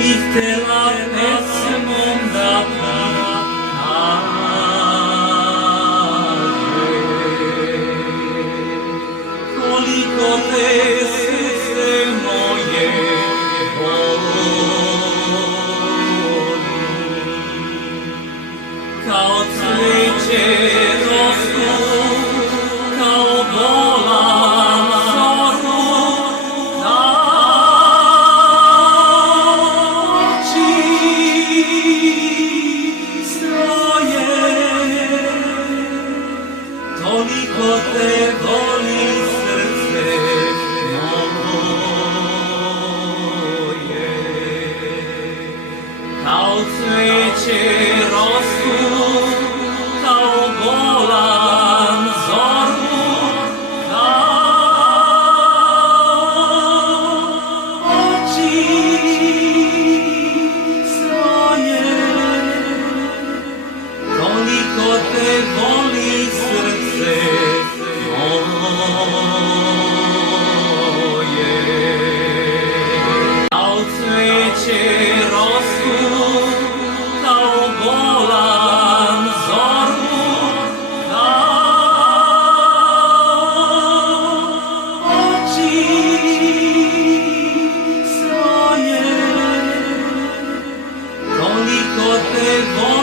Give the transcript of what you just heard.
bih htela pesmom da prikažem koliko te srce moje voli, kao cveće rostu, kao bolan zoru, toliko te voli srce moje, kao cveće rostu, kao bolan zoru, kao oči svoje, toliko te voli srce moje, kao cveće rostu, kao bolan zoru, kao oči svoje, toliko te voli